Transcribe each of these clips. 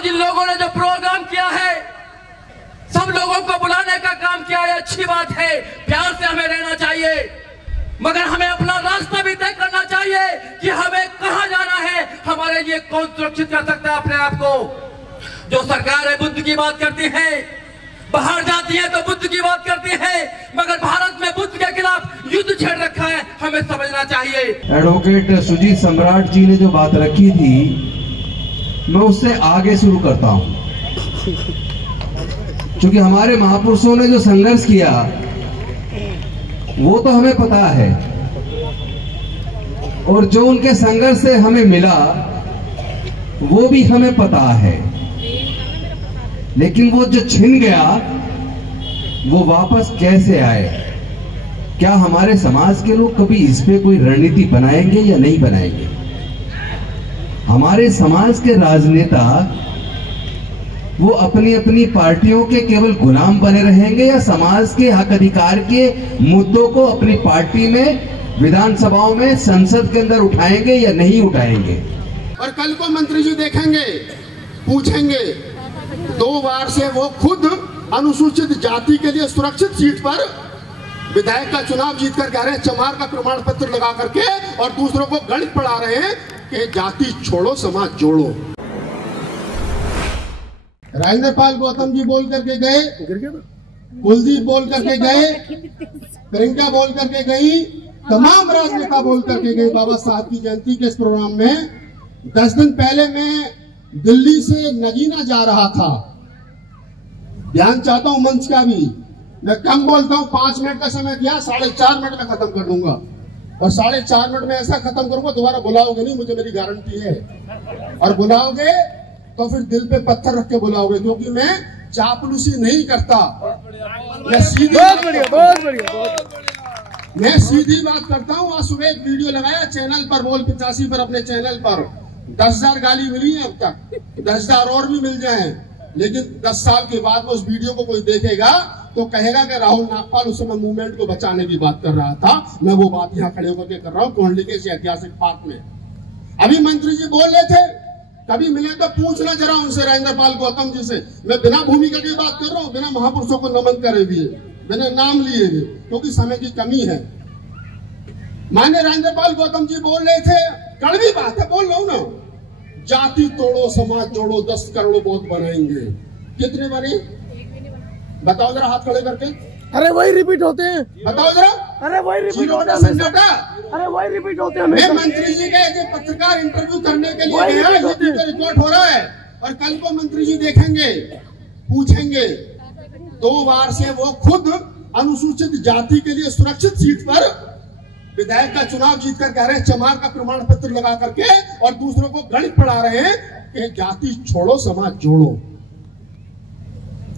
आज इन लोगों ने जो प्रोग्राम किया है, सब लोगों को बुलाने का काम किया है, अच्छी बात है, प्यार से हमें रहना चाहिए, मगर हमें अपना रास्ता भी तय करना चाहिए कि हमें कहां जाना है। हमारे लिए कौन सुरक्षित कर सकता है अपने आप को? जो सरकार है बुद्ध की बात करती है, बाहर जाती है तो बुद्ध की बात करती है, मगर भारत में बुद्ध के खिलाफ युद्ध छेड़ रखा है, हमें समझना चाहिए। एडवोकेट सुजीत सम्राट जी ने जो बात रखी थी, मैं उससे आगे शुरू करता हूं, क्योंकि हमारे महापुरुषों ने जो संघर्ष किया वो तो हमें पता है, और जो उनके संघर्ष से हमें मिला वो भी हमें पता है, लेकिन वो जो छिन गया वो वापस कैसे आए? क्या हमारे समाज के लोग कभी इस पे कोई रणनीति बनाएंगे या नहीं बनाएंगे? हमारे समाज के राजनेता वो अपनी अपनी पार्टियों के केवल गुलाम बने रहेंगे, या समाज के हक अधिकार के मुद्दों को अपनी पार्टी में, विधानसभाओं में, संसद के अंदर उठाएंगे या नहीं उठाएंगे? और कल को मंत्री जी देखेंगे, पूछेंगे, 2 बार से वो खुद अनुसूचित जाति के लिए सुरक्षित सीट पर विधायक का चुनाव जीत कर कह रहे हैं चमार का प्रमाण पत्र लगा करके, और दूसरों को गणित पढ़ा रहे हैं कि जाति छोड़ो समाज जोड़ो। राजेंद्र पाल गौतम जी बोल करके गए, कुलदीप बोल करके गए, प्रियंका बोल करके गई, तमाम राजनेता बोल करके गए बाबा साहब की जयंती के इस प्रोग्राम में। 10 दिन पहले मैं दिल्ली से नगीना जा रहा था, ध्यान चाहता हूं मंच का भी, मैं कम बोलता हूं, 5 मिनट का समय दिया, 4.5 मिनट में खत्म कर दूंगा, और 4.5 मिनट में ऐसा खत्म करूंगा दोबारा बुलाओगे नहीं, मुझे मेरी गारंटी है, और बुलाओगे तो फिर दिल पे पत्थर रख के बुलाओगे, क्योंकि मैं चापलूसी नहीं करता, मैं सीधी मैं सीधी बात करता हूँ। आज सुबह एक वीडियो लगाया चैनल पर, बोल 85 पर, अपने चैनल पर 10,000 गाली मिली है अब तक, 10,000 और भी मिल जाए, लेकिन 10 साल के बाद उस वीडियो को कोई देखेगा तो कहेगा कि राहुल नागपाल उस समय मूवमेंट को बचाने की बात कर रहा था। मैं वो बात यहाँ खड़े होकर के कर रहा हूँ कोंडली के ऐतिहासिक पार्क में। अभी मंत्री जी बोल रहे थे, कभी मिले तो पूछना जरा उनसे, राजेंद्र पाल गौतम जी से। मैं बिना भूमिका की बात कर रहा हूँ, बिना महापुरुषों को नमन करे हुए, बिना नाम लिए हुए, क्योंकि समय की कमी है। माननीय राजेंद्र पाल गौतम जी बोल रहे थे, कड़वी बात है, बोल रहा हूं ना, जाति तोड़ो समाज जोड़ो, 10 करोड़ बहुत बनाएंगे। कितने बने बताओ जरा, हाथ खड़े करके। अरे वही रिपीट होते हैं, बताओ जरा। अरे वही रिपीट होते हैं, अरे वही रिपीट होते हैं। मैं मंत्री जी के पत्रकार इंटरव्यू करने के लिए गया, ये रिकॉर्ड हो रहा है, और कल को मंत्री जी देखेंगे, पूछेंगे, 2 बार से वो खुद अनुसूचित जाति के लिए सुरक्षित सीट पर विधायक का चुनाव जीत कर कह रहे हैं चमार का प्रमाण पत्र लगा करके, और दूसरों को गणित पढ़ा रहे हैं कि जाति छोड़ो समाज जोड़ो।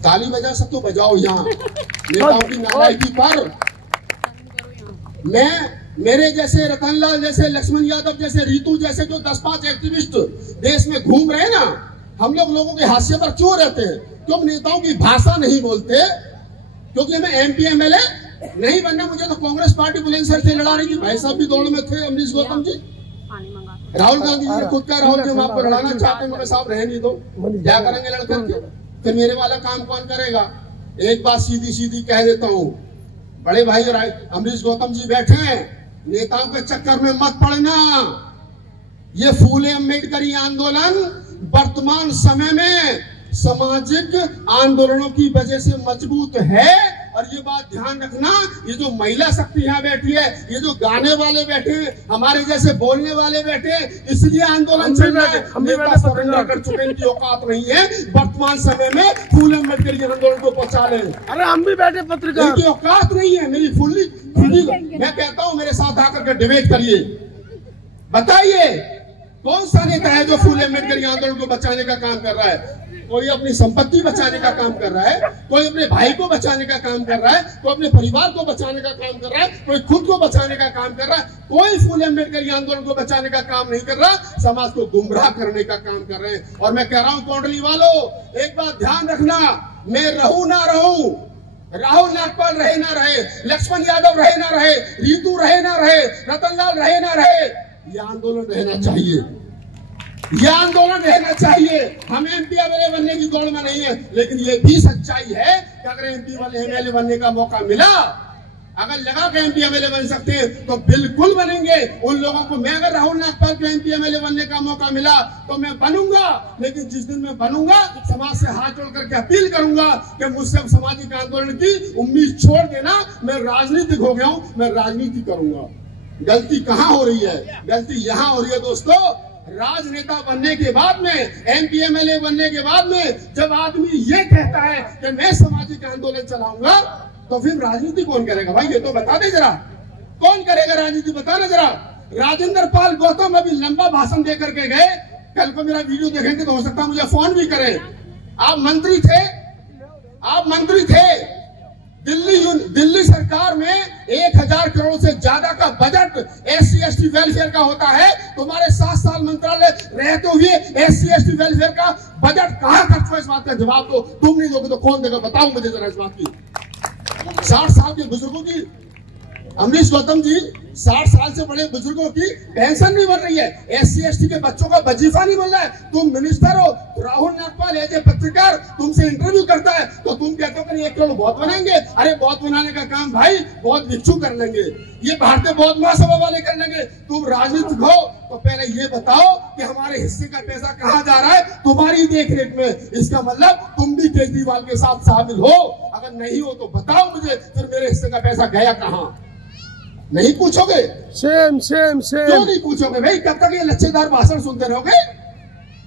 ताली बजा सकते हो, बजाओ यहाँ नेताओं की नालायकी पर। मेरे जैसे रतनलाल जैसे, लक्ष्मण यादव जैसे, रीतू जैसे जो 10-5 एक्टिविस्ट देश में घूम रहे हैं ना, हम लोगों के हाशिए पर क्यों रहते हैं? क्यों नेताओं की भाषा नहीं बोलते? क्योंकि हमें MP MLA नहीं बनना। मुझे तो कांग्रेस पार्टी बुलंदशहर से लड़ा रही थी, भाई साहब भी दौड़ में थे, अमरीश गौतम जी, राहुल गांधी जी ने खुद कहा राहुल जी हम आपको लड़ाना चाहते हैं, मगर साहब रहने नहीं दो, क्या करेंगे लड़ करके? फिर मेरे वाला काम कौन करेगा? एक बात सीधी सीधी कह देता हूँ, बड़े भाई अमरीश गौतम जी बैठे हैं, नेताओं के चक्कर में मत पड़ना। ये फूले अम्बेडकरी आंदोलन वर्तमान समय में सामाजिक आंदोलनों की वजह से मजबूत है, और ये बात ध्यान रखना, ये जो महिला शक्ति यहाँ बैठी है, ये जो गाने वाले बैठे हैं, हमारे जैसे बोलने वाले बैठे हैं, इसलिए आंदोलन चल रहा है। नेता सरेंडर कर चुके, इनकी औकात नहीं है वर्तमान समय में फूले अम्बेडकरी आंदोलन को पहुंचा ले। अरे हम भी बैठे पत्रकार, इनकी औकात नहीं है। मेरी फुल्ली मैं कहता हूँ, मेरे साथ आकर के डिबेट करिए, बताइए कौन सा नेता है जो फूले अम्बेडकरी आंदोलन को बचाने का काम कर रहा है? कोई अपनी संपत्ति बचाने का काम कर रहा है, कोई अपने भाई को बचाने का काम कर रहा है, कोई अपने परिवार को बचाने का काम कर रहा है, कोई खुद को बचाने का काम कर रहा है। कोई फूले अम्बेडकरी आंदोलन को बचाने का काम नहीं कर रहा, समाज को गुमराह करने का काम कर रहे हैं। और मैं कह रहा हूं कोंडली वालों, एक बात ध्यान रखना, मैं रहूं ना रहूं, राहुल नागपाल रहे ना रहे, लक्ष्मण यादव रहे ना रहे, रीतू रहे ना रहे, रतनलाल रहे ना रहे, ये आंदोलन रहना चाहिए। ये आंदोलन रहना चाहिए। हम एमपी एमएलए बनने की दौड़ में नहीं है, लेकिन ये भी सच्चाई है कि अगर एमपी एमएलए बनने का मौका मिला, अगर लगा कि एमपी एमएलए बन सकते हैं तो बिल्कुल बनेंगे। उन लोगों को, मैं अगर राहुल नागपाल को एमपी एमएलए बनने का मौका मिला तो मैं बनूंगा, लेकिन जिस दिन मैं बनूंगा समाज से हाथ जोड़ करके अपील करूंगा कि मुझसे सामाजिक आंदोलन की उम्मीद छोड़ देना। मैं राजनीतिक हो गया हूं, मैं राजनीति करूंगा। गलती कहां हो रही है? गलती यहां हो रही है दोस्तों, राजनेता बनने के बाद में, एमपी एमएलए बनने के बाद में जब आदमी ये कहता है कि मैं सामाजिक आंदोलन चलाऊंगा, तो फिर राजनीति कौन करेगा? भाई ये तो बता दे जरा, कौन करेगा राजनीति? बताना जरा। राजेंद्र पाल गौतम अभी लंबा भाषण दे करके गए, कल को मेरा वीडियो देखेंगे तो हो सकता है मुझे फोन भी करें। आप मंत्री थे, दिल्ली सरकार में 1000 करोड़ से ज्यादा का बजट SC ST वेलफेयर का होता है। तुम्हारे 7 साल मंत्रालय रहते हुए SC ST वेलफेयर का बजट कहां खर्च हुआ? इस बात का जवाब दो। तुम नहीं दोगे तो कौन देगा? बताओ मुझे जरा इस बात की। 60 साल के बुजुर्गों की, अमरीश गौतम जी, 60 साल से बड़े बुजुर्गों की पेंशन नहीं बन रही है, SC ST के बच्चों का वजीफा नहीं बन रहा है। तुम मिनिस्टर हो, राहुल नागपाल एज ए पत्रकार तुमसे इंटरव्यू करता है तो तुम कहते हो कि 1 करोड़ बहुत बनाएंगे। अरे बहुत बनाने का काम भाई बहुत भिक्षु कर लेंगे, ये भारतीय बौद्ध महासभा वाले कर लेंगे। तुम राजनीतिक हो तो पहले ये बताओ कि हमारे हिस्से का पैसा कहां जा रहा है तुम्हारी देखरेख में। इसका मतलब तुम भी केजरीवाल के साथ शामिल हो। अगर नहीं हो तो बताओ मुझे, फिर मेरे हिस्से का पैसा गया कहां? नहीं पूछोगे? सेम क्यों नहीं पूछोगे भाई? कब तक ये लच्छेदार भाषण सुनते रहोगे?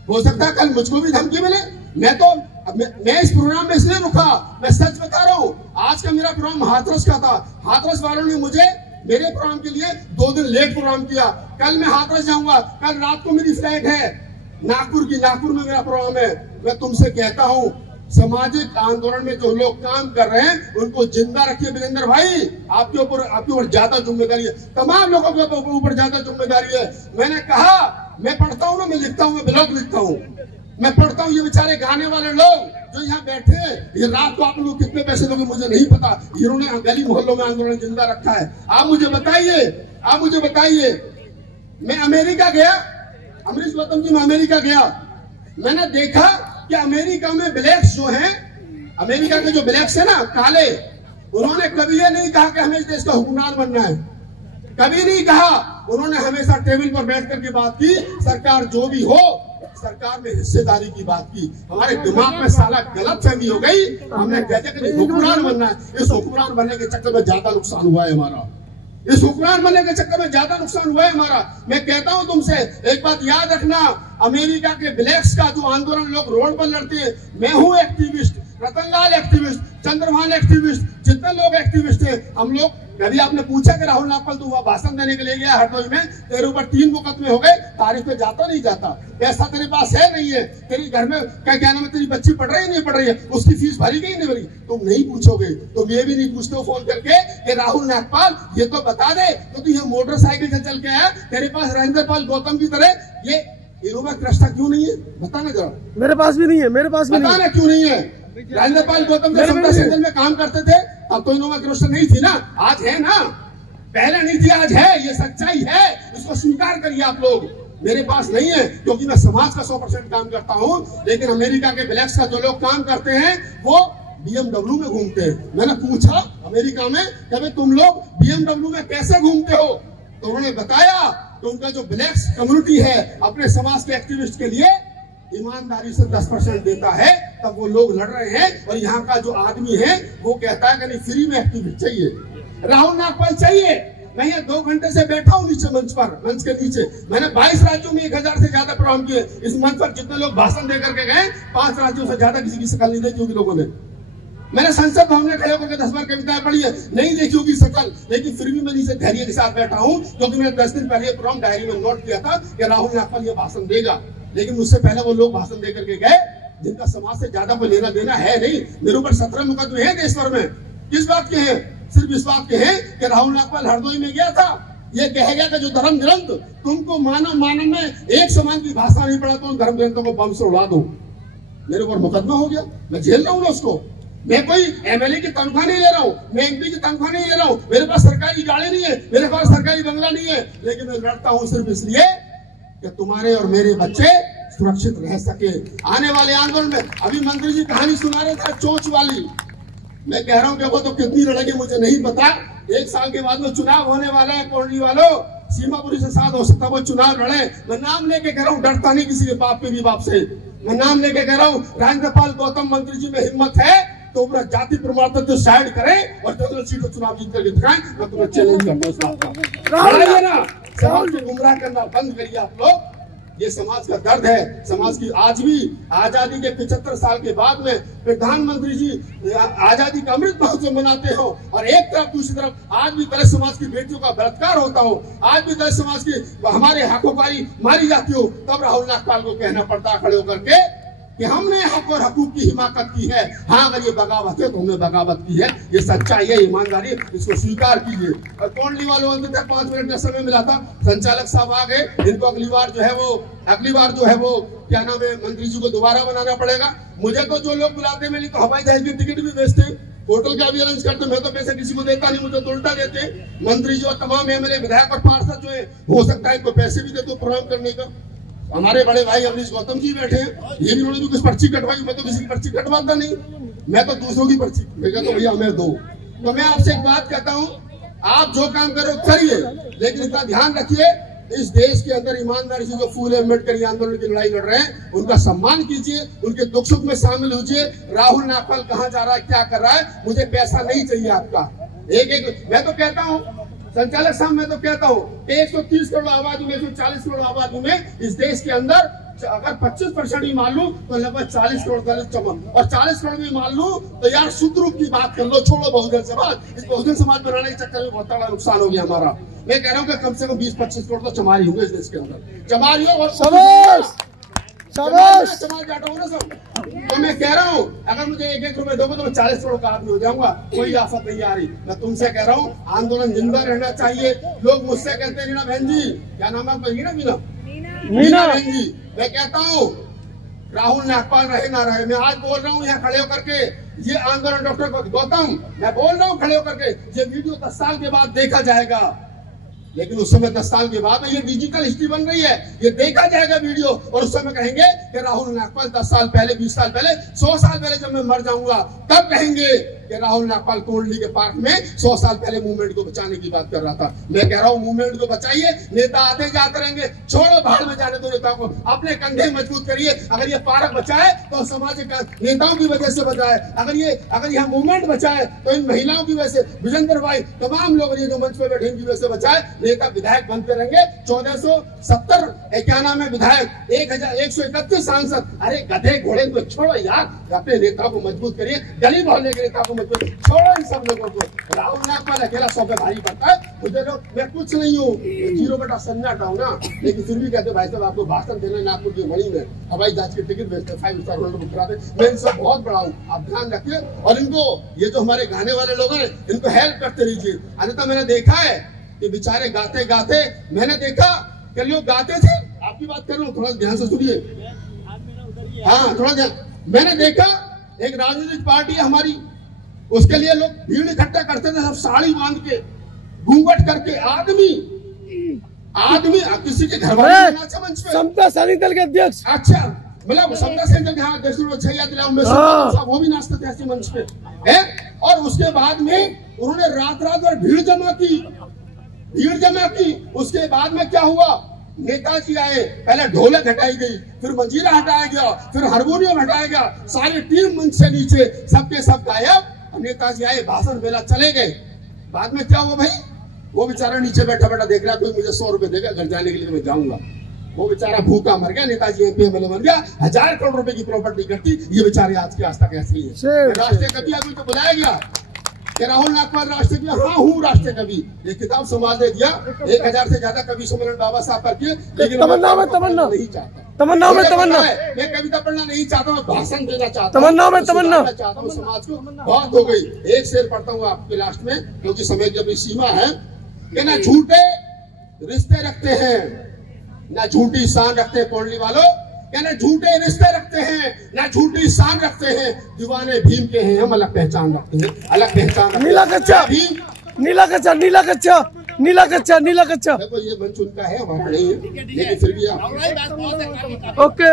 हो सकता है कल मुझको भी धमकी मिले। मैं इस प्रोग्राम में इसलिए रुका, मैं सच बता रहा हूं। आज का मेरा प्रोग्राम हाथरस का था, हाथरस वालों ने मुझे मेरे प्रोग्राम के लिए 2 दिन लेट प्रोग्राम किया। कल मैं हाथरस जाऊंगा, कल रात को मेरी फ्लाइट है नागपुर की, नागपुर में मेरा प्रोग्राम है। मैं तुमसे कहता हूं, सामाजिक आंदोलन में जो लोग काम कर रहे हैं उनको जिंदा रखिए। वीरेंद्र भाई, आपके ऊपर ज्यादा जिम्मेदारी है, तमाम लोगों के ऊपर ज्यादा जिम्मेदारी है। मैंने कहा, मैं पढ़ता हूँ ना, मैं लिखता हूँ, मैं ब्लॉग लिखता हूँ, मैं पढ़ता हूँ। ये बेचारे गाने वाले लोग जो यहाँ बैठे हैं, ये रात को आप लोग कितने पैसे लोगे मुझे नहीं पता, इन्होंने गली मोहल्लों में आंदोलन जिंदा रखा है। आप मुझे बताइए, मैं अमेरिका गया, अमरीश गौतम जी, मैं अमेरिका गया, मैंने देखा कि अमेरिका में ब्लैक्स जो हैं, अमेरिका के जो ब्लैक्स है ना, काले, उन्होंने कभी ये नहीं कहा कि हमें इस देश का हुक्मरान बनना है, कभी नहीं कहा। उन्होंने हमेशा टेबल पर बैठ करके बात की, सरकार जो भी हो, सरकार में हिस्सेदारी की बात की। हमारे दिमाग में साला गलतफहमी हो गई, हमने कहते कि हुक्मरान बनना है। इस हुक्मरान बनने के चक्कर में ज्यादा नुकसान हुआ है हमारा, इस हुक्मरान बनने के चक्कर में ज्यादा नुकसान हुआ है हमारा। मैं कहता हूं तुमसे एक बात याद रखना, अमेरिका के ब्लैक्स का जो आंदोलन लोग रोड पर लड़ते हैं, मैं हूं activist, Ratanlal activist, Chandrabhan activist, जितने लोग एक्टिविस्ट हैं हम लोग। कभी आपने पूछा कि राहुल नागपाल तू वहां भाषण देने के लिए गया हरदोई में, तेरे ऊपर 3 मुकदमे हो गए, तारीख पे जाता नहीं जाता, पैसा तेरे पास है नहीं है, तेरी घर में क्या नाम है, तेरी बच्ची पढ़ रही नहीं पढ़ रही है, उसकी फीस भरी गई नहीं भरी, तुम नहीं पूछोगे। तुम ये भी नहीं पूछते हो फोन करके कि राहुल नागपाल ये तो बता दे तो तू ये मोटरसाइकिल से चल के आया, तेरे पास राजेंद्र पाल गौतम की तरह ये इनोवा क्रिस्टा क्यों नहीं है? बताना जरा। मेरे पास भी नहीं है, मेरे पास भी नहीं है। बताना क्यों नहीं है? राजेंद्र पाल गौतम जब समता सेंटर में काम करते थे तब तो इनोवा क्रिस्टा नहीं थी ना, आज है ना, पहले नहीं थी आज है, ये सच्चाई है, इसको स्वीकार करिए आप लोग। मेरे पास नहीं है क्योंकि मैं समाज का 100% काम करता हूं, लेकिन अमेरिका के ब्लैक्स का जो लोग काम करते हैं वो BMW में घूमते हैं। मैंने पूछा अमेरिका में कि भाई तुम लोग BMW में कैसे घूमते हो, तो उन्होंने बताया कि उनका जो ब्लैक्स कम्युनिटी है अपने समाज के एक्टिविस्ट के लिए ईमानदारी से 10% देता है, तब वो लोग लड़ रहे हैं। और यहाँ का जो आदमी है वो कहता है कि नहीं फ्री में एक्टिविस्ट चाहिए, राहुल नागपाल चाहिए। मैं यहाँ 2 घंटे से बैठा हूँ नीचे मंच पर, मंच के नीचे। मैंने 22 राज्यों में 1000 से ज्यादा प्रोग्राम किए। इस मंच पर जितने लोग भाषण दे करके गए, 5 राज्यों से ज्यादा किसी की शक्ल नहीं देखी होगी लोगों ने। मैंने संसद भवन में खड़े होकर 10 बार कविताएं पढ़ी है, नहीं देखी होगी शक्ल, लेकिन फिर भी मैं नीचे धैर्य के साथ बैठा हूँ, क्योंकि मैंने 10 दिन पहले प्रोग्राम डायरी में नोट किया था कि राहुल नागपाल ये भाषण देगा। लेकिन मुझसे पहले वो लोग भाषण दे करके गए जिनका समाज से ज्यादा कोई लेना देना है नहीं। मेरे ऊपर 17 मुकदमे हैं देश भर में। किस बात के हैं? सिर्फ इस बात के हैं कि राहुल नागपाल हरदोई में गया था, ये कह गया कि जो धर्म ग्रंथ तुमको मानव में एक समान की भाषा नहीं पड़ा तो उन धर्म ग्रंथों को बम से उड़ा दो। मेरे ऊपर मुकदमा हो गया, मैं झेल रहा हूँ ना उसको। मैं कोई एमएलए की तनख्वाह नहीं ले रहा हूँ, मैं एमपी की तनख्वाह नहीं ले रहा हूँ, मेरे पास सरकारी गाड़ी नहीं है, मेरे पास सरकारी बंगला नहीं है, लेकिन मैं लड़ता हूँ सिर्फ इसलिए कि तुम्हारे और मेरे बच्चे सुरक्षित रह सके। आने वाले आंदोलन में अभी मंत्री जी कहानी सुना रहे थे चोंच वाली, मैं कह रहा हूँ कि वो तो कितनी लड़ेगी मुझे नहीं पता। 1 साल के बाद में चुनाव होने वाला है, कोंडली वालों सीमापुरी से साथ हो सकता है वो चुनाव लड़े। मैं नाम लेके कह रहा हूँ, डरता नहीं किसी के बाप के भी बाप से। मैं नाम लेके कह रहा हूँ, राजेंद्रपाल गौतम मंत्री जी में हिम्मत है तो अपना जाति प्रमाण पत्र साइड करें और जनरल सीट पर चुनाव जीत करके दिखाएं। मैं तुम्हें चैलेंज करता हूँ इस बात का। लड़ाइए ना, समाज को गुमराह करना बंद करिए आप लोग। ये समाज का दर्द है। समाज की आज भी आजादी के 75 साल के बाद में प्रधानमंत्री जी आजादी का अमृत महोत्सव मनाते हो और एक तरफ दूसरी तरफ आज भी दलित समाज की बेटियों का बलात्कार होता हो, आज भी दलित समाज की हमारे हकोकारी मारी जाती हो, तब राहुल नागपाल को कहना पड़ता है खड़े होकर के कि हमने हक और हकूक की हिमाकत की है। हाँ, अगर ये बगावत है तो हमने बगावत की है, ये सच्चाई है, ईमानदारी, इसको स्वीकार कीजिए। और कोंडली वालों को 5 मिनट का समय मिला था, संचालक साहब आ गए, इनको अगली बार जो है वो क्या नाम है मंत्री जी को दोबारा बनाना पड़ेगा। मुझे तो जो लोग बुलाते मेरी तो हवाई जहाज की टिकट भी बेचते, होटल का भी अरेंज करते, मैं तो पैसे किसी को देता नहीं, मुझे तो उल्टा देते। मंत्री जी और तमाम एमएलए विधायक और पार्षद जो है हो सकता है इनको पैसे भी दे दो प्रोग्राम करने का। हमारे बड़े भाई अमरीश गौतम जी बैठे हैं, ये भी उन्होंने भी कुछ पर्ची कटवाई, मैं तो किसी की पर्ची कटवाता नहीं, मैं तो दूसरों की पर्ची, मैं कहता हूँ भैया हमें दो। तो मैं आपसे एक बात कहता हूँ, आप जो काम करो करिए, लेकिन इतना ध्यान रखिए इस देश के अंदर ईमानदारी से जो फूले अम्बेडकर आंदोलन की लड़ाई लड़ रहे हैं उनका सम्मान कीजिए, उनके दुख सुख में शामिल होइए। राहुल नागपाल कहाँ जा रहा है, क्या कर रहा है, मुझे पैसा नहीं चाहिए आपका। मैं तो कहता हूँ संचालक साहब, मैं तो कहता हूँ 130 करोड़ आबादी में 140 करोड़ आबादी में इस देश के अंदर अगर 25% भी मान लूं तो लगभग 40 करोड़ दलित चमक, और 40 करोड़ भी मान लूं तो यार शुद्ध रूप की बात कर लो, छोड़ो बहुजन समाज। इस बहुजन समाज बनाने के चक्कर में बहुत बड़ा नुकसान हो गया हमारा। मैं कह रहा हूँ कि कम से कम 20-25 करोड़ तो चमारी होंगे इस देश के अंदर, चमारी हो और समाज जाटा हो ना सब। तो मैं कह रहा हूँ अगर मुझे 1-1 रुपए दोगे तो मैं 40 करोड़ का आदमी हो जाऊंगा, कोई आफत नहीं आ रही। मैं तुमसे कह रहा हूँ आंदोलन जिंदा रहना चाहिए। लोग मुझसे कहते हैं रीना बहन जी, क्या नाम है आपका, मीना बहन जी, मैं कहता हूँ राहुल नागपाल रहे ना रहे, मैं आज बोल रहा हूँ यहाँ खड़े होकर के, ये आंदोलन डॉक्टर गौतम, मैं बोल रहा हूँ खड़े होकर के, ये वीडियो 10 साल के बाद देखा जाएगा, लेकिन उस समय 10 साल के बाद ये डिजिटल हिस्ट्री बन रही है, ये देखा जाएगा वीडियो, और उस समय कहेंगे कि राहुल नागपाल 10 साल पहले, 20 साल पहले, 100 साल पहले जब मैं मर जाऊंगा तब कहेंगे कि राहुल नागपाल कोंडली के पार्क में 100 साल पहले मूवमेंट को बचाने की बात कर रहा था। मैं कह रहा हूँ मूवमेंट को बचाइए, नेता आते जाते रहेंगे, छोड़ो भाड़ में जाने दो नेताओं को, अपने कंधे मजबूत करिए। अगर ये पार्क बचाए तो समाज के नेताओं की वजह से बचाए, अगर यह मूवमेंट बचाए तो इन महिलाओं की वजह से, विजेंद्र भाई, तमाम लोग ये जो मंच पे बैठे इनकी वजह से बचाए। नेता विधायक बनते रहेंगे, 1470 क्या नाम है विधायक, 1131 सांसद, अरे गधे घोड़े को छोड़ो यार, अपने नेताओं को मजबूत करिए, गली मोहल्ले के नेताओं को मजबूत छोड़ो, इन सब लोगों को। राहुल नागपाल अकेला 100 पे भारी पड़ता है, मुझे लोग, मैं कुछ नहीं हूँ, 0 सन्नाटा हूँ ना, लेकिन फिर भी कहते भाई साहब आपको भाषण देना, नागपुर की मणि में हवाई जहाज की टिकट बेचते, 5 स्टार होटल बुक कराते, मैं इनसे बहुत बड़ा हूँ, आप ध्यान रखिए। और इनको ये जो हमारे गाने वाले लोग हैं इनको हेल्प करते रहिए। अन्यथा मैंने देखा है कि बेचारे गाते गाते, मैंने देखा कि लोग गाते थे, आपकी बात कर रहा हूँ, थोड़ा ध्यान से सुनिए, हाँ थोड़ा ध्यान। मैंने देखा एक राजनीतिक पार्टी है हमारी, उसके लिए लोग भीड़ इकट्ठा करते थे, सब साड़ी बांध के, घूंघट करके, आदमी किसी के घर वाले मंच पे, समता सैनिक दल के अध्यक्ष, अच्छा मतलब समता सैनिक दल के अध्यक्ष वो भी नाचते थे ऐसे मंच पे है। और उसके बाद में उन्होंने रात भर भीड़ जमा की। उसके बाद में क्या हुआ, नेताजी आए, पहले ढोलक हटाई गई, फिर मंजीरा हटाया गया, फिर हारमोनियम हटाया गया, सारी टीम मंच से नीचे, सबके सब गायब। नेताजी आए, भाषण बेला, चले गए। बाद में क्या हुआ भाई, वो बेचारा नीचे बैठा देख रहा, कोई मुझे 100 रुपए देगा घर जाने के लिए, मैं जाऊंगा। वो बेचारा भूखा मर गया, नेताजी एमपी एमएलए बन गया, 1000 करोड़ रुपए की प्रॉपर्टी इकट्ठी। ये बेचारे आज की आस्था कैसी है। राष्ट्रीय कवि आदमी को बुलाया गया कि राहुल नागपाल राष्ट्रीय कवि, हाँ हूँ राष्ट्रीय कवि, ये किताब समाज ने दिया, 1000 से ज्यादा कवि सम्मेलन बाबा साहब करके, लेकिन तमन्ना नहीं चाहता, मैं कविता पढ़ना नहीं चाहता, मैं भाषण देना चाहता हूँ, चाहता हूँ। समाज को बहुत हो गई। एक शेर पढ़ता हूँ आपके लास्ट में, क्योंकि समय की अपनी सीमा है, कि ना झूठे रिश्ते रखते हैं, ना झूठी शान रखते हैं कोंडली वालों, क्या ना झूठे रिश्ते रखते हैं, ना झूठी शान रखते हैं, दीवाने भीम के हैं हम, अलग पहचान रखते हैं, अलग पहचान। नीला कच्चा नीला कच्चा नीला कच्चा। देखो ये मंच उनका है, हमारा नहीं है, लेकिन फिर भी आप ओके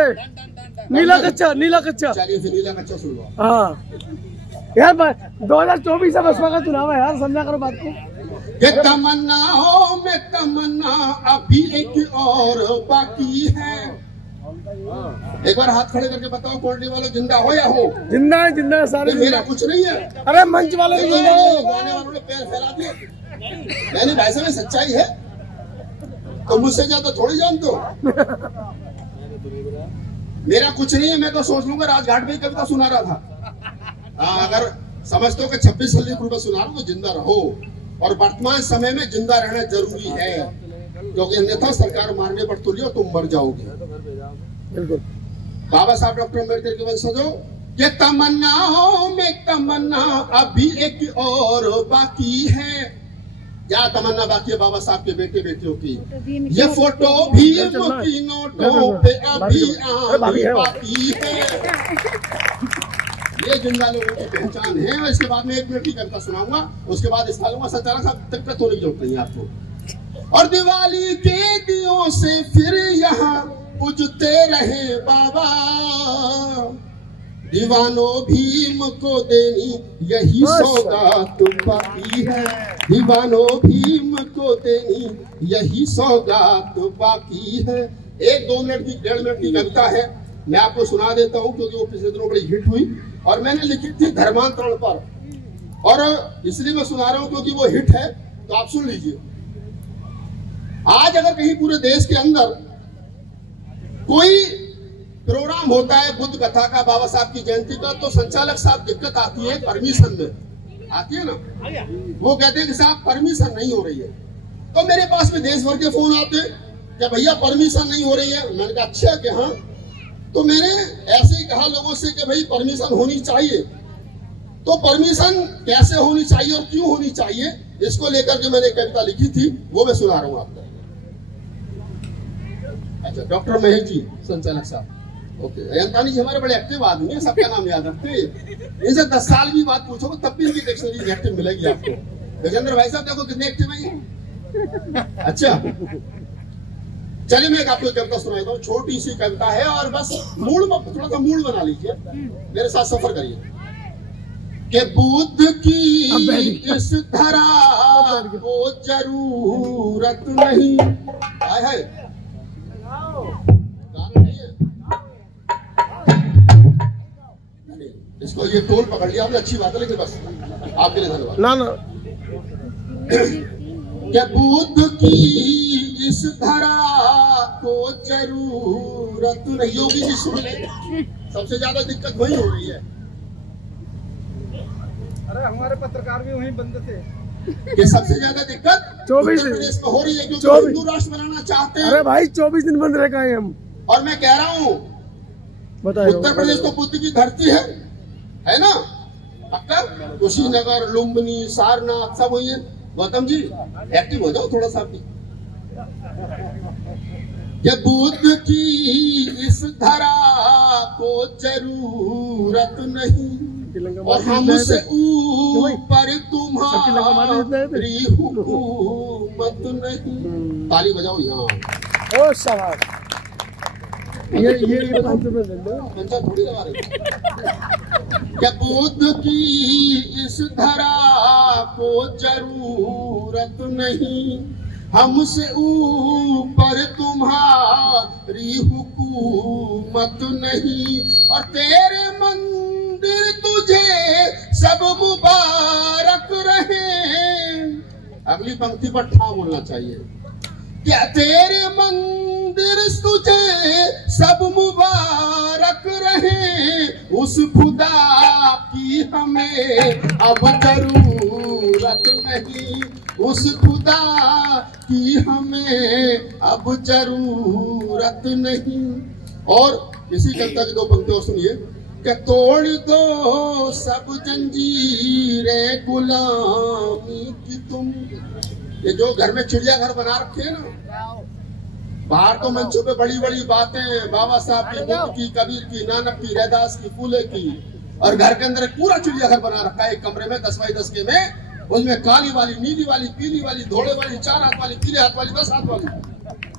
नीला कच्चा नीला कच्चा। चलिए फिर नीला कच्चा सुनवाओ। हाँ यार 2024 में बसपा का चुनाव है यार, समझा करो बात को। ये तमन्नाओं में तमन्ना अभी एक और बाकी है। एक बार हाथ खड़े करके बताओ क्वालिटी वाले जिंदा हो या हो? जिंदा है सारे। मेरा कुछ नहीं है। अरे मंच वाले गाने वालों ने पैर फैला दिए। मैंने भाई साहब सच्चाई है तो मुझसे ज्यादा थोड़ी जानते हो। मेरा कुछ नहीं है, मैं तो सोच लूंगा राजघाट में कविता सुना रहा था। अगर समझते हो कि 26 सदी पूर्व सुना रहा हूं तो जिंदा रहो, और वर्तमान समय में जिंदा रहना जरूरी है, क्योंकि अन्यथा सरकार मारने पर तुली और तुम मर जाओगे। बिल्कुल। बाबा साहब डॉक्टर अम्बेडकर के वंशजों, ये तमन्नाओं में तमन्ना अभी एक और बाकी है। क्या तमन्ना बाकी है बाबा साहब के बेटे बेटियों की? ये फोटो भीम की नोटों पे अभी बाकी है। ये जिंदा लोगों की पहचान है। और इसके बाद में 1 मिनट की कविता सुनाऊंगा, उसके बाद इस लूंगा। संचालक साहब दिक्कत होने की जरूरत नहीं है आपको। और दिवाली के दियों से फिर यहाँ पूजते रहे बाबा, दीवानो भीम को देनी यही सौगात बाकी है। दीवानो भीम को देनी यही सौगात बाकी है। 1-2 मिनट की 1.5 मिनट की कविता है, मैं आपको सुना देता हूं, क्योंकि वो पिछले दिनों बड़ी हिट हुई और मैंने लिखी थी धर्मांतरण पर, और इसलिए मैं सुना रहा हूं क्योंकि वो हिट है, तो आप सुन लीजिए। आज अगर कहीं पूरे देश के अंदर कोई प्रोग्राम होता है बुद्ध कथा का, बाबा साहब की जयंती का, तो संचालक साहब दिक्कत आती है परमिशन में, आती है ना। वो कहते हैं कि साहब परमिशन नहीं हो रही है। तो मेरे पास में देश भर के फोन आते हैं कि भैया परमिशन नहीं हो रही है। मैंने कहा अच्छा कि हाँ, तो मैंने ऐसे ही कहा लोगों से कि भाई परमिशन होनी चाहिए। तो परमिशन कैसे होनी चाहिए और क्यों होनी चाहिए, इसको लेकर के मैंने कविता लिखी थी, वो मैं सुना रहा हूँ आपको। अच्छा, डॉक्टर महेश जी संचालक साहब, ओके। अयंतानी जी हमारे बड़े एक्टिव आदमी है, सबका नाम याद रखते हैं। इनसे 10 साल की बात पूछोगे तब भी इनकी डिक्शनरी एक्टिव मिलेगी आपको। गजेंद्र भाई साहब देखो कितने एक्टिव है। अच्छा चलिए मैं एक आपको कविता सुनाता हूँ, छोटी सी कविता है, और बस मूड में थोड़ा सा मूड बना लीजिए, मेरे साथ सफर करिए। कि बुद्ध की इस धरा को जरूरत नहीं, है इसको ये टोल पकड़ लिया आपने, अच्छी बात है, लेकिन बस आपके लिए धन्यवाद। ना क्या बुद्ध की इस धरा को जरूरत नहीं। योगी जी सुन ले, सबसे ज्यादा दिक्कत वही हो रही है। अरे हमारे पत्रकार भी वहीं बंद थे कि सबसे ज्यादा दिक्कत 24 उत्तर प्रदेश में हो रही है, क्योंकि हिंदू राष्ट्र बनाना चाहते हैं। अरे भाई 24 दिन बंद रह गए हम। और मैं कह रहा हूँ उत्तर प्रदेश तो बुद्ध की धरती है ना, पक्का। कुशीनगर, लुम्बिनी, सारनाथ सब हुई है। गौतम जी एक्टिव हो जाओ थोड़ा सा भी। ये बुद्ध की इस धरा को जरूरत नहीं, और हमसे ऊपर तुम्हारी हुकूमत नहीं। ताली बजाओ यहाँ। ओ शाबाश। ये थोड़ी लगा रही। क्या बुद्ध की इस धरा को जरूरत नहीं, हमसे ऊपर तुम्हारी हुकूमत नहीं, और तेरे मंदिर तुझे सब मुबारक रहे। अगली पंक्ति पर ठा बोलना चाहिए। क्या तेरे मंदिर तुझे सब मुबारक रहे, उस खुदा की हमें अब जरूरत नहीं, उस खुदा की हमें अब जरूरत नहीं। और इसी कविता की 2 पंक्तियां सुनिए। कि तोड़ दो सब जंजीरें गुलामी की तुम। ये जो घर में चिड़ियाघर बना रखे हैं ना, बाहर तो मंचों पे बड़ी बड़ी बातें बाबा साहब की, बुद्ध की, कबीर की, नानक की, रैदास की, फूले की, और घर के अंदर पूरा चिड़ियाघर बना रखा है। एक कमरे में 10 बाई 10 के में उसमें काली वाली, नीली वाली, पीली वाली, धोड़े वाली, 4 हाथ वाली, पीले हाथ वाली, 10 हाथ वाली।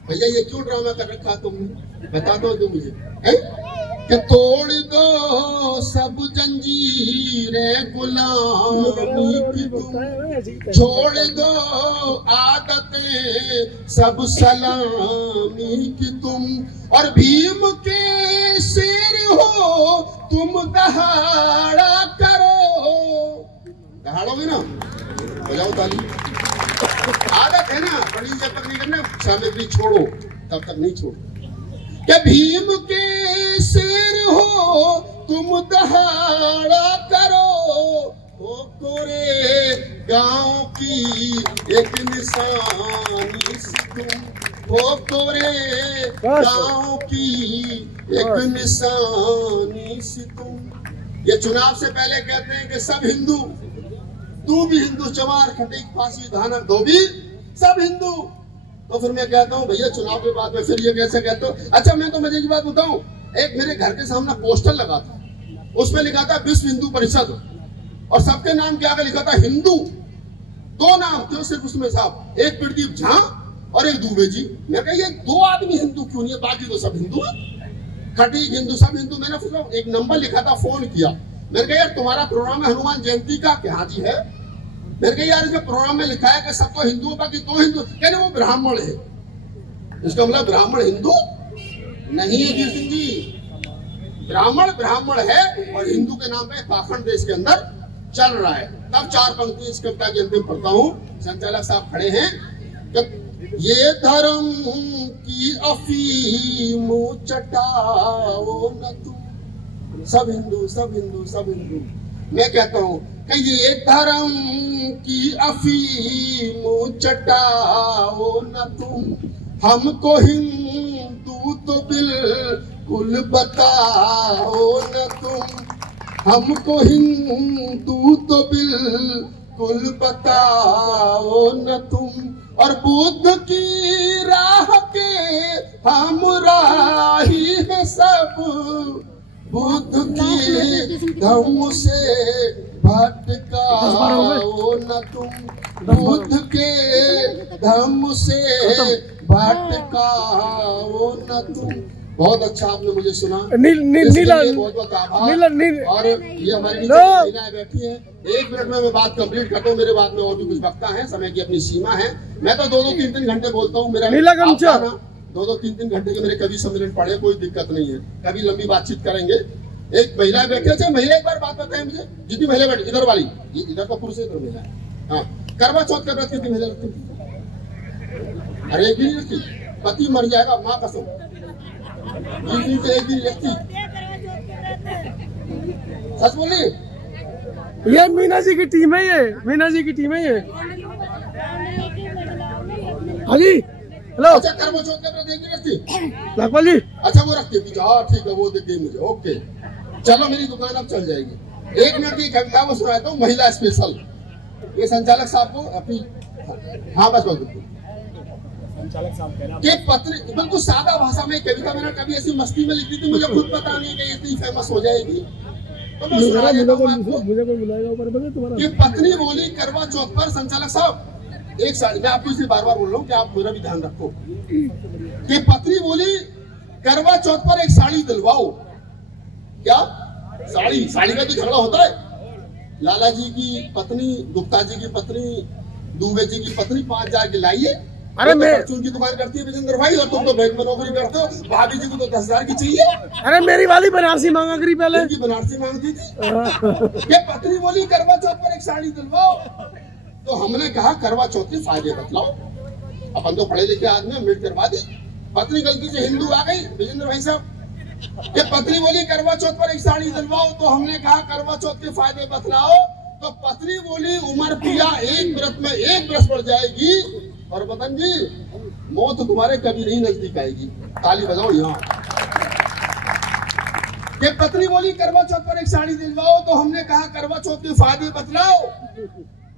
भैया ये क्यों ड्रामा कर रखा तुमने, बता दो तुम मुझे है? कि तोड़ दो सब जंजीरें गुलामी की तुम, छोड़ दो आदतें सब सलामी की तुम, और भीम के शेर हो तुम दहाड़ा करो। दहाड़ोगे ना, बजाओ ताली। आदत है ना, बड़ी जब तक नहीं करना, सामग्री छोड़ो तब तक नहीं छोड़ो। कि भीम के शेर हो तुम दहाड़ा करो, हो कोरे गांव की एक निशानी सी तुम, हो कोरे गांव की एक निशानी सी तुम। ये चुनाव से पहले कहते हैं कि सब हिंदू, तू भी हिंदू, चमार, खटीक, फांसी, धानक, धोबी, सब हिंदू। तो फिर मैं कहता हूँ भैया चुनाव के बाद में फिर ये कैसे कहते हो? अच्छा मैं तो मजे की बात बताऊं, एक मेरे घर के सामने पोस्टर लगा था, उसमें लिखा था विश्व हिंदू परिषद, और सबके नाम के आगे लिखा था हिंदू। 2 नाम थे सिर्फ उसमें साहब, एक प्रदीप झा और एक दुबे जी। मैं कहा ये 2 आदमी हिंदू क्यों नहीं है, बाकी तो सब हिंदू है, खटीक हिंदू, सब हिंदू। मैंने फिर एक नंबर लिखा था, फोन किया, मैंने कहा यार तुम्हारा प्रोग्राम है हनुमान जयंती का? क्या हाँ जी है। मैंने कहा यार इसमें प्रोग्राम में लिखा है कि सब तो हिंदू, बाकी 2 हिंदू, कहने वो ब्राह्मण है। इसका मतलब ब्राह्मण हिंदू नहीं है जी सिंह जी, ब्राह्मण ब्राह्मण है और हिंदू के नाम पे पाखंड देश के अंदर चल रहा है। तब 4 पंक्ति इस कविता की अंतिम पढ़ता हूँ। संचालक साहब खड़े हैं। ये धर्म की अफीम चटाओ न तुम, सब हिंदू, सब हिंदू, सब हिंदू। मैं कहता हूँ कि ये धर्म की अफीम चटाओ न तुम, हमको हिंदू तो बिल्कुल बताओ न तुम, हमको हिंदू तो बिल्कुल बताओ न तुम, और बुद्ध की राह के हम राही है सब, बुद्ध की धम्म से भटकाओ न तुम, बुद्ध के धम्म से भटकाओ न तुम। बहुत अच्छा आपने मुझे सुना, नीला बहुत बहुत आभार। और ये हमारी महिलाएं बैठी हैं, 1 मिनट में मैं बात कंप्लीट करता हूँ, मेरे बाद में और भी कुछ वक्ता है, समय की अपनी सीमा है। मैं तो 2-2, 3-3 घंटे बोलता हूँ, मेरा 2-2, 3-3 घंटे के मेरे कभी सम्मेलन पढ़े, कोई दिक्कत नहीं है, कभी लंबी बातचीत करेंगे। एक महिला बैठे, अच्छा महिला एक बार बात बताए मुझे, जितनी महिला बैठी इधर वाली, इधर तो पुरुष है, इधर महिला है। हाँ, करवा चौथ का व्रत कितनी महिला रखती थी? अरे एक भी नहीं रखती, पति मर जाएगा माँ कसम, एक दिन रखती। सच बोलिए, ये मीना जी की टीम है, ये मीना जी की टीम है ये। हाँ जी, हेलो। अच्छा करवा चौथ का व्रत एक दिन रखती लाखपाल जी? अच्छा वो रखती है, हाँ ठीक है, वो दिख गई मुझे। ओके चलो, मेरी दुकान अब चल जाएगी। 1 मिनट की कविता वो सुनाता हूँ, महिला स्पेशल। ये संचालक साहब को अपनी, हाँ बस बिल्कुल के पत्र, बिल्कुल सादा भाषा में कविता मैंने कभी ऐसी मस्ती में लिखी थी, मुझे खुद पता नहीं कि इतनी फेमस हो जाएगी, तो मैं सुना देता हूं आपको। कि पत्नी बोली करवा चौथ पर, संचालक साहब 1 साल, मैं आपको इसलिए बार-बार बोल रहा हूँ कि आप मेरा भी ध्यान रखो। कि पत्नी बोली करवा चौथ पर एक साड़ी दिलवाओ। क्या साड़ी? साड़ी का तो झगड़ा होता है। लाला जी की पत्नी, गुप्ता जी की पत्नी, दुबे जी की पत्नी 5,000 की लाइए। अरे मैं परचून की दुकान करती है विजेंद्र भाई, और तुम तो बैंक में नौकरी करते हो, भाभी जी को तो 10,000 की चाहिए। अरे मेरी वाली बनारसी मांगा करी पहले, बनारसी मांगती थी। ये पत्नी बोली करवा चौथ पर एक साड़ी दिलवाओ, तो हमने कहा करवा चौथ के फायदे बतलाओ। अपन तो पढ़े लिखे आदमी, मिट करवा दी। पत्नी गलती से हिंदू आ गई, विजेंद्र भाई साहब। ये पत्नी बोली करवा चौथ पर एक साड़ी दिलवाओ, तो हमने कहा करवा चौथ के फायदे बतलाओ। तो पत्नी बोली उमर पिया 1 व्रत में 1 बरस बढ़ जाएगी, और बतन जी मौत तुम्हारे कभी नहीं नजदीक आएगी। ताली बजाओ यहाँ। ये पत्नी बोली करवा चौथ पर एक साड़ी दिलवाओ, तो हमने कहा करवा चौथ के फायदे बतलाओ।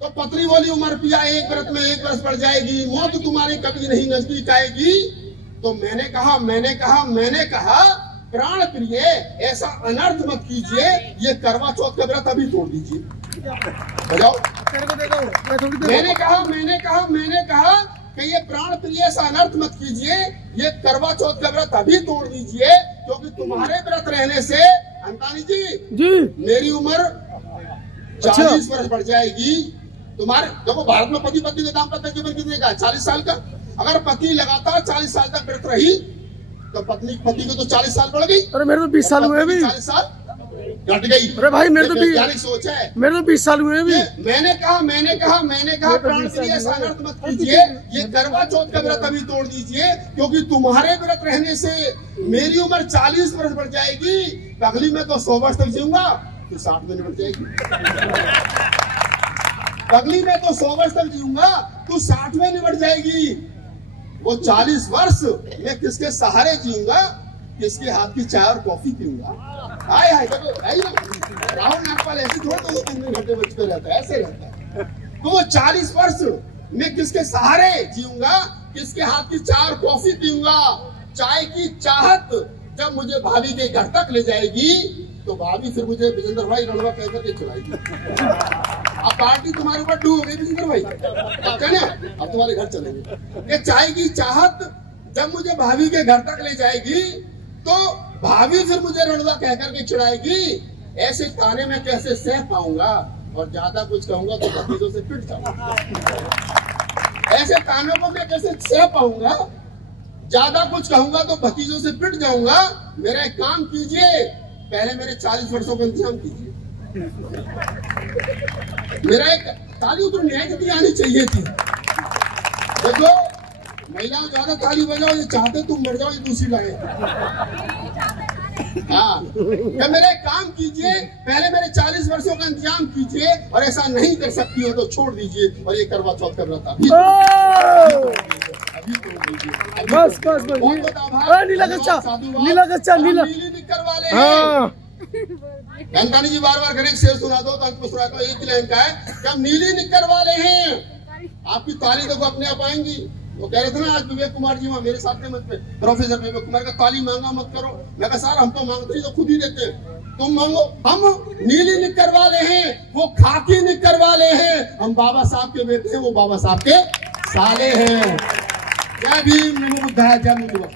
तो पत्नी बोली उमर पिया 1 व्रत में 1 बरस बढ़ जाएगी, मौत तुम्हारे कभी नहीं नजदीक आएगी। तो मैंने कहा प्राण प्रिय ऐसा अनर्थ मत कीजिए, ये करवा चौथ का व्रत अभी तोड़ दीजिए। बजाओ। तेरे को देता हूँ, मैं थोड़ी देर मैंने कहा कि ये प्राण प्रिय से अनर्थ मत कीजिए, ये करवा चौथ का व्रत अभी तोड़ दीजिए, क्योंकि तुम्हारे व्रत रहने से अंतानी जी मेरी उम्र 40 वर्ष बढ़ जाएगी। तुम्हारे देखो, भारत में पति पत्नी के दाम्पत्य जीवन कितने का 40 साल का। अगर पति लगातार 40 साल तक व्रत रही तो पति को तो 40 साल बढ़ गई। अरे मेरे तो 20 साल हुए अभी। 40 साल घट गई। अरे भाई मेरे तो वैज्ञानिक सोच है। मेरे तो 20 साल हुए अभी। मैंने कहा प्राण प्रिय ऐसा अनर्थ मत कीजिए, ये करवा चौथ का व्रत अभी तोड़ दीजिए, क्योंकि तुम्हारे व्रत रहने से मेरी उम्र 40 वर्ष बढ़ जाएगी। अगली में तो 100 वर्ष तक जीऊंगा, तो 60 में निपट जाएगी। अगली में तो 100 वर्ष तक जीऊंगा, तू 60 में निपट जाएगी। वो 40 वर्ष मैं किसके सहारे जीऊंगा, किसके हाथ की चाय और कॉफी पीऊंगा। हाय राहुल नागपाल ऐसे थोड़ा 2-3 घंटे बचते रहता है, ऐसे रहता है। तो वो 40 वर्ष मैं किसके सहारे जीऊंगा, किसके हाथ की चाय और कॉफी पीऊंगा। चाय की चाहत जब मुझे भाभी के घर तक ले जाएगी, तो भाभी फिर मुझे विजेंद्र भाई रणवा कहकर के चलाएगी। अब पार्टी तुम्हारे ऊपर डू हो गई विजेंद्र भाई, अब तुम्हारे घर चलेंगे। ये चाय की चाहत जब मुझे भाभी के घर तक ले जाएगी, तो भाभी फिर मुझे रणवा कहकर के चिढ़ाएगी। ऐसे ताने में कैसे सह पाऊंगा, और ज्यादा कुछ कहूंगा तो भतीजों से पिट जाऊंगा। ऐसे तानों को मैं कैसे सह पाऊंगा, ज्यादा कुछ कहूंगा तो भतीजों से पिट जाऊंगा। मेरा एक काम कीजिए, पहले मेरे 40 वर्षों का इंतजाम कीजिए। मेरा एक ताली तो न्याय गति आनी चाहिए थी। देखो महिलाओं ज्यादा ताली बजाओ, ये चाहते तुम मर जाओ, ये दूसरी लाए। हाँ, तो मेरा एक काम कीजिए, पहले मेरे 40 वर्षों का इंतजाम कीजिए, और ऐसा नहीं कर सकती हो तो छोड़ दीजिए, और ये करवा चौथ का व्रत अभी बस नीला कच्चा नीली निक्कर वाले हैं। अंतानी जी बार बार एक शेर सुना दो तो अंत में सुना दो। एक लाइन का है कि हम नीली निक्कर वाले हैं, आपकी ताली देखो अपने आप आएंगी। वो कह रहे थे ना आज विवेक कुमार जी वहाँ मेरे साथ थे, मत में प्रोफेसर विवेक कुमार का ताली मांगा मत करो। मैं कहा सर हम तो मांगते ही तो खुद ही देते, तुम मांगो। हम नीली निक्कर वाले हैं, वो खाकी निक्कर वाले हैं। हम बाबा साहब के बेटे हैं, वो बाबा साहब के साले हैं। जय भीम, नमो बुद्धाय, जय मुद्रा।